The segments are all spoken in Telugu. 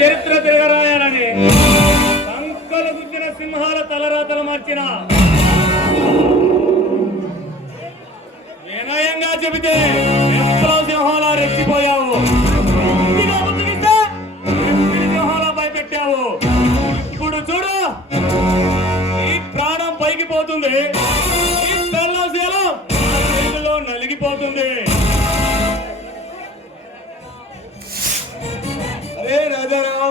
చరిత్ర తిరగరాయాలని సంకలు గుద్దిన సింహాల తలరాతలు మార్చిన వినయంగా చెబితే విప్లవ సింహాలా రెచ్చిపోయావు. సింహాలా భయపెట్టావు. ఇప్పుడు చూడు, ఈ ప్రాణం పైకి పోతుంది, ఈ పెళ్ళశీలం చేతిలో నలిగిపోతుంది. అరే రాజారావు,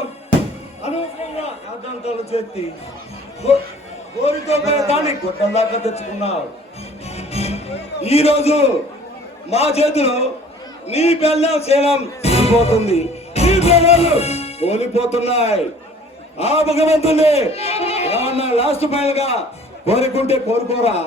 అనవసరంగా రాజాంతాలు చేతి కోరితో దాన్ని గొట్టం దాకా తెచ్చుకున్నావు. ఈ రోజు మా చేతిలో నీ బెల్లం శీలం పోతుంది, నీ బెల్లాలు కోలిపోతున్నాయి. ఆ భగవంతుని ఏమన్నా లాస్ట్ ఫైనల్ గా కోరుకుంటే కోరుకోరా.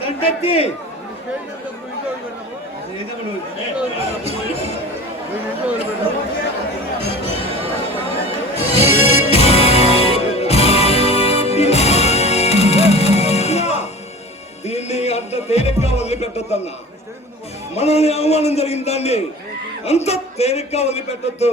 దండెత్తి దీన్ని అంత తేలిగ్గా వదిలిపెట్టొద్దన్నా. మనల్ని అవమానం జరిగిన దాన్ని అంత తేలిగ్గా వదిలిపెట్టొద్దు.